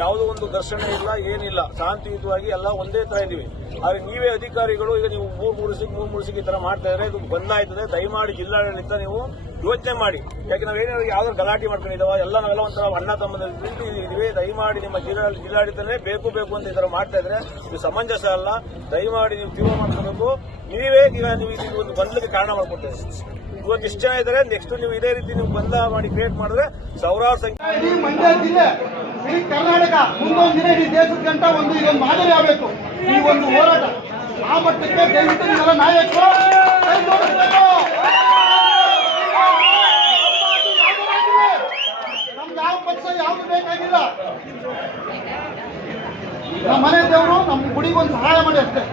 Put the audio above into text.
ಯಾವುದೋ ಒಂದು ಘರ್ಷಣೆ ಇಲ್ಲ, ಏನಿಲ್ಲ, ಶಾಂತಿಯುತವಾಗಿ ಎಲ್ಲ ಒಂದೇ ತರ ಇದೀವಿ. ಆದ್ರೆ ನೀವೇ ಅಧಿಕಾರಿಗಳು ಈಗ ನೀವು ಮೂರು ಈ ತರ ಮಾಡ್ತಾ ಇದ್ರೆ ಇದು ಬಂದ್ ಆಯ್ತದೆ. ದಯಮಾಡಿ ಜಿಲ್ಲಾಡಳಿತ ನೀವು ಯೋಚನೆ ಮಾಡಿ. ಯಾಕೆ ನಾವೇನೋ ಯಾವ್ದಾದ್ರು ಗಲಾಟೆ ಮಾಡ್ಕೊಂಡಿದ್ದಾವ, ನಾವೆಲ್ಲ ಒಂಥರ ಅಣ್ಣ ತಮ್ಮದ ಇದೀವಿ. ದಯಮಾಡಿ ನಿಮ್ಮ ಜಿಲ್ಲಾಡಳಿತನೇ ಬೇಕು ಅಂತ ಈ ತರ ಮಾಡ್ತಾ ಇದ್ರೆ ಇದು ಸಮಂಜಸ ಅಲ್ಲ. ದಯಮಾಡಿ ನೀವು ತೀವ್ರ ಮಾಡ್ಕೋಬೇಕು. ನೀವೇ ಈಗ ನೀವು ಒಂದು ಗೊಂದಲಕ್ಕೆ ಕಾರಣ ಮಾಡ್ಕೊಡ್ತೇವೆ. ಇವತ್ತು ಇಷ್ಟು ಜನ ಇದ್ದಾರೆ, ನೆಕ್ಸ್ಟ್ ನೀವು ಇದೇ ರೀತಿ ನೀವು ಗೊಂದಲ ಮಾಡಿ ಕ್ರಿಯೇಟ್ ಮಾಡಿದ್ರೆ ಸಾವಿರಾರು ಸಂಖ್ಯೆ ಮಂಡ್ಯ ಜಿಲ್ಲೆ ಇಡೀ ಕರ್ನಾಟಕ ಮುಂದೊಂದು ದಿನ ಇಡೀ ದೇಶದ ಗಂಟ ಇದೊಂದು ಮಾದರಿ ಆಗಬೇಕು. ಈ ಒಂದು ಹೋರಾಟ ಆ ಮಟ್ಟಕ್ಕೆ ದಯವಿಟ್ಟು ನೀವೆಲ್ಲ ನಾಯಕರು ಕೈ ಜೋಡಿಸಬೇಕು. ನಮ್ಗೆ ಯಾವ ಪಕ್ಷ ಯಾವ್ದು ಬೇಕಾಗಿಲ್ಲ. ನಮ್ಮ ಮನೆ ದೇವರು ನಮ್ಮ ಗುಡಿಗೊಂದು ಸಹಾಯ ಮಾಡಿ ಅಷ್ಟೇ.